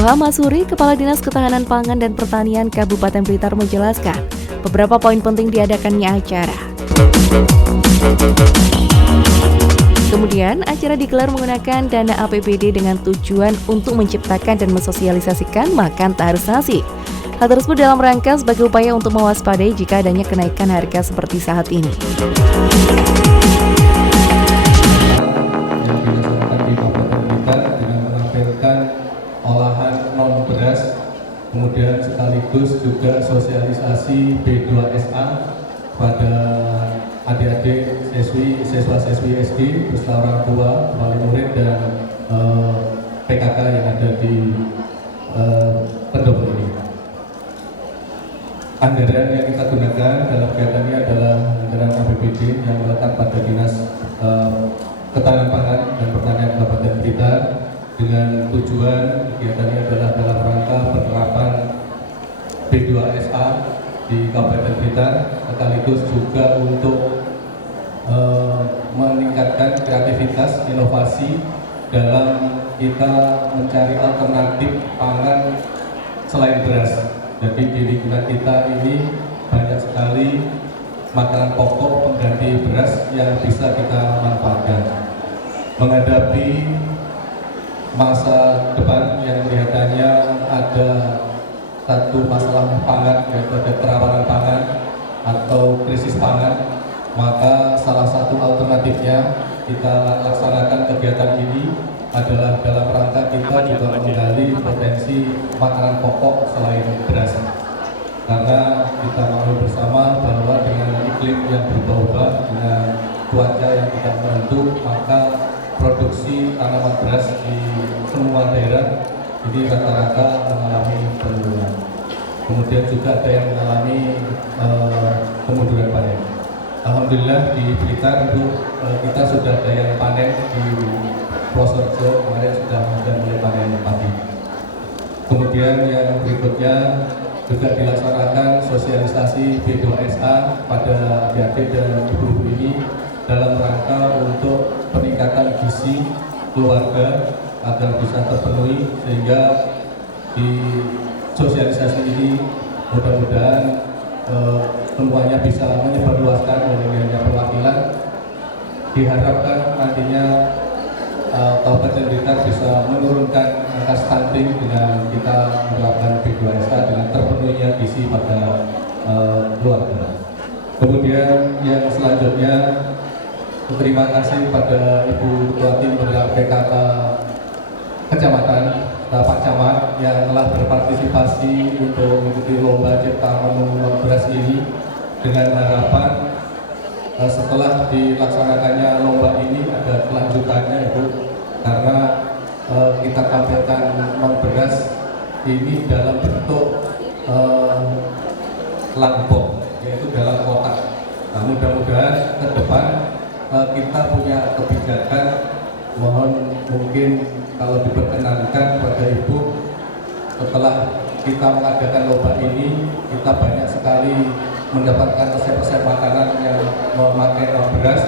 Toha Masuri, Kepala Dinas Ketahanan Pangan dan Pertanian Kabupaten Blitar menjelaskan beberapa poin penting diadakannya acara. Kemudian, acara digelar menggunakan dana APBD dengan tujuan untuk menciptakan dan mensosialisasikan makan tak harus nasi. Hal tersebut dalam rangka sebagai upaya untuk mewaspadai jika adanya kenaikan harga seperti saat ini. Yang dilaksanakan di Kabupaten Blitar dengan menampilkan olahan non beras, kemudian sekaligus juga sosialisasi B2SA pada adik-adik siswa-siswi SD beserta orang tua, wali murid dan PKK yang ada di pendopo ini. Anggaran yang kita gunakan dalam kegiatan ini adalah anggaran APBD yang melekat pada Dinas Ketahanan Pangan dan Pertanian Kabupaten Blitar dengan tujuan kegiatan ini adalah dalam rangka penerapan B2SA di Kabupaten Blitar, sekaligus juga untuk meningkatkan kreativitas inovasi dalam kita mencari alternatif pangan selain beras. Jadi di lingkungan kita ini banyak sekali makanan pokok pengganti beras yang bisa kita manfaatkan. Menghadapi masa depan yang kelihatannya ada satu masalah pangan, yaitu ada kerawanan pangan atau krisis pangan, maka salah satu alternatifnya kita laksanakan kegiatan ini adalah dalam rangka kita juga menggali potensi makanan pokok selain beras. Karena kita maklum bersama bahwa dengan iklim yang berubah-ubah, dengan cuaca yang tidak menentu, maka produksi tanaman beras di semua daerah ini rata-rata mengalami penurunan. Kemudian juga ada yang mengalami kemunduran panen. Alhamdulillah di Blitar itu kita sudah ada yang panen di Purworejo, kemarin sudah mulai panen padi. Kemudian yang berikutnya juga dilaksanakan sosialisasi B2SA pada adik-adik dan ibu-ibu ini dalam rangka untuk peningkatan gizi keluarga agar bisa terpenuhi, sehingga di sosialisasi ini mudah-mudahan semuanya bisa menyebarluaskan oleh perwakilan. Diharapkan nantinya Kabupaten Blitar bisa menurunkan angka stunting dengan kita menerapkan B2SA dengan terpenuhinya gizi pada keluarga. Kemudian yang selanjutnya, terima kasih pada Ibu Ketua Tim Penggerak PKK Kecamatan, Pak Camat yang telah berpartisipasi untuk mengikuti lomba cipta menu non beras ini, dengan harapan setelah dilaksanakannya lomba ini ada kelanjutannya, Ibu, karena kita tampilkan non beras ini dalam bentuk lampok, yaitu dalam kotak. Nah, mudah-mudahan ke depan kita punya kebijakan, mohon mungkin kalau diperkenankan pada Ibu, setelah kita mengadakan lomba ini, kita banyak sekali mendapatkan resep-resep makanan yang memakai non beras.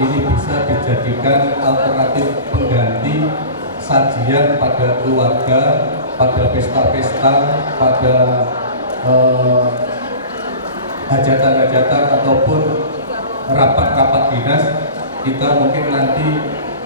Ini bisa dijadikan alternatif pengganti sajian pada keluarga, pada pesta-pesta, pada hajatan-hajatan ataupun rapat-rapat dinas. Kita mungkin nanti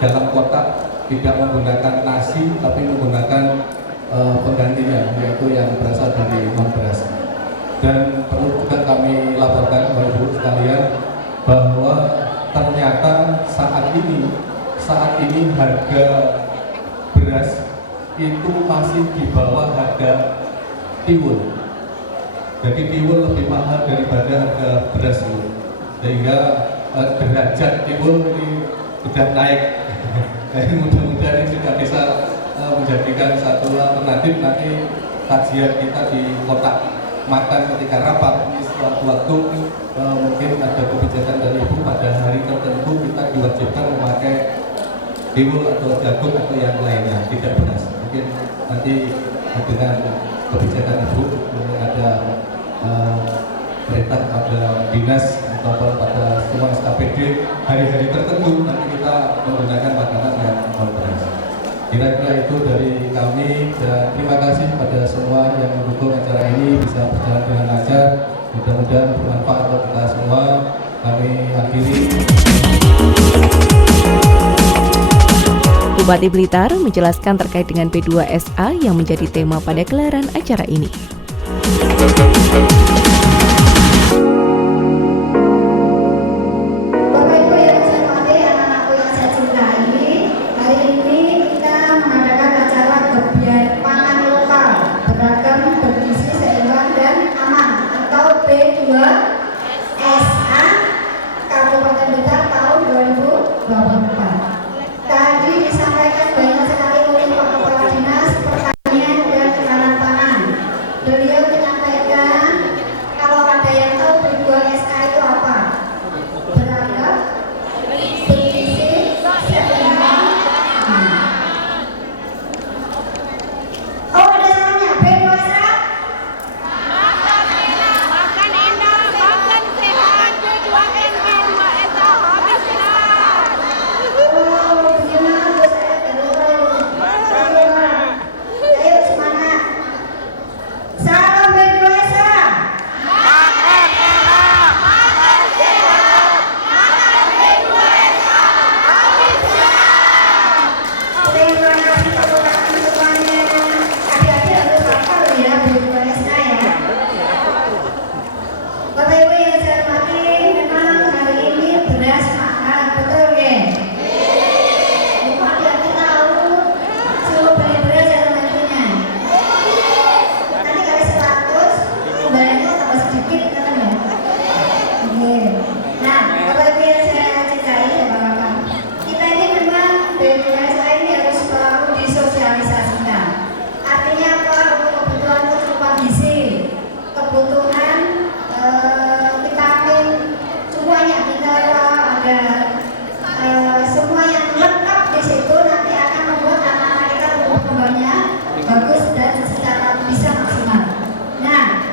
dalam kotak tidak menggunakan nasi, tapi menggunakan penggantinya, yaitu yang berasal dari non beras. Dan perlu juga kami laporkan Bapak Ibu sekalian bahwa ternyata saat ini harga beras itu masih di bawah harga tiwul. Jadi tiwul lebih mahal daripada harga beras itu, sehingga derajat tiwul ini sudah naik. Jadi mudah-mudahan ini juga bisa menjadikan satu alternatif nanti kajian kita di kotak makan ketika rapat. Ini suatu waktu mungkin ada kebijakan dari Ibu pada hari tertentu kita diwajibkan memakai tiwul atau jagung atau yang lainnya, tidak beras. Mungkin nanti dengan kebijakan Ibu ada perintah pada dinas atau pada semua SKPD hari-hari tertentu nanti kita menggunakan makanan yang non beras. Kira-kira itu dari kami, dan terima kasih kepada semua yang mendukung acara ini bisa berjalan dengan lancar. Mudah-mudahan bermanfaat untuk kita semua. Kami akhiri. Bupati Blitar menjelaskan terkait dengan P2SA yang menjadi tema pada gelaran acara ini. P2SA Kabupaten Blitar tahun 2024. Tadi disampaikan banyak sekali oleh Pak Kepala Dinas Pertanian dan Ketahanan Pangan. Beliau menyampaikan kalau ada yang tahu P2SA itu apa? Beragam, bergizi, seimbang. Oh, ada salahnya. P2SA Makan enak, makan sehat, P2N, P2SA, habislah. Ayo semangat. Salam P2SA. Makan enak, makan sehat, makan P2SA, habislah. Terima kasih teman-teman semuanya. Adik-adik harus hafal ya P2SA ya. Bapak Ibu yang saya hormati, memang hari ini beras mahal, betul ya? Ibu adik-adik tahu suruh beli beras ya teman-temannya. Nanti kali 100, bayarnya tambah sedikit kan ya? Oke. Nah, Bapak Ibu yang saya cintai ya Bapak. Kita ini memang P2SA ini harus selalu disosialisasikan. Artinya apa? Untuk kebutuhan kecukupan gizi, kebutuhan vitamin, semuanya mineral, ada semua yang lengkap di situ nanti akan membuat anak-anak kita tumbuh kembangnya bagus dan secara bisa maksimal. Nah,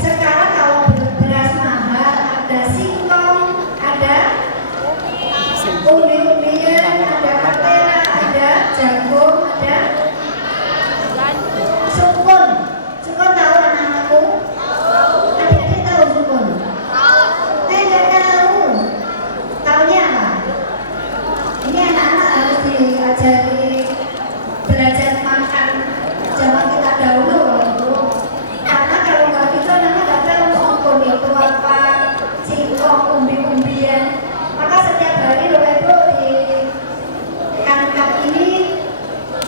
sekarang kalau beras mahal, ada singkong, ada umbi-umbian, ada patela, ada jagung, ada sukun. Sukun tahu anak-anakku? Adik-adik tahu sukun? Nggak tahu. Taunya apa? Ini anak-anak harus diajari belajar makan zaman kita dahulu waktu. Karena kalau nggak gitu anak-anak nggak tahu sukun itu apa, singkong, umbi-umbian. Maka setiap hari Bapak Ibu di kantor ini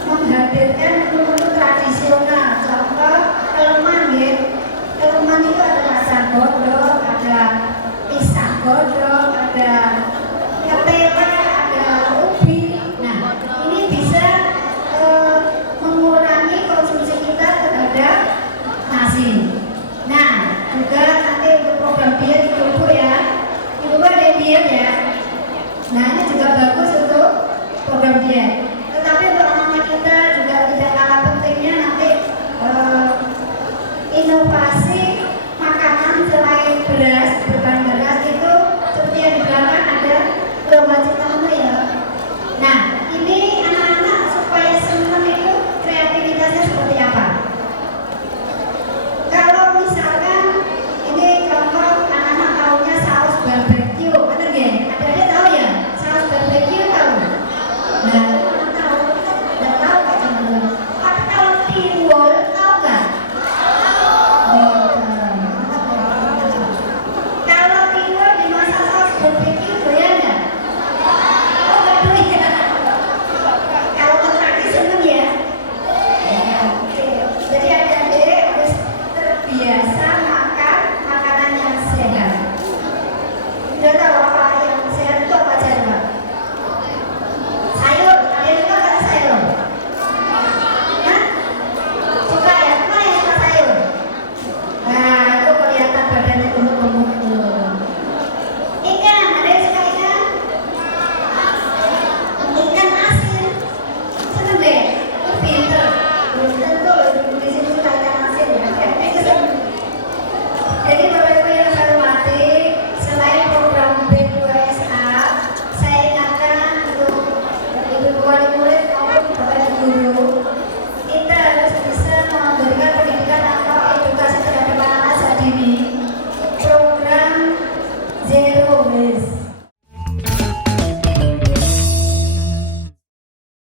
menghadirkan menu-menu tradisional. Contoh keleman ya. Keleman itu ada kacang godok, ada pisang godok, ada ketela, ada ubi. Nah, ini bisa mengurangi konsumsi kita terhadap nasi. Nah, juga nanti untuk program diet ibu-ibu ya. Ibu-ibu ada diet ya. Nah, ini juga bagus untuk program diet. Tetapi untuk anak-anak kita juga tidak kalah pentingnya nanti inovasi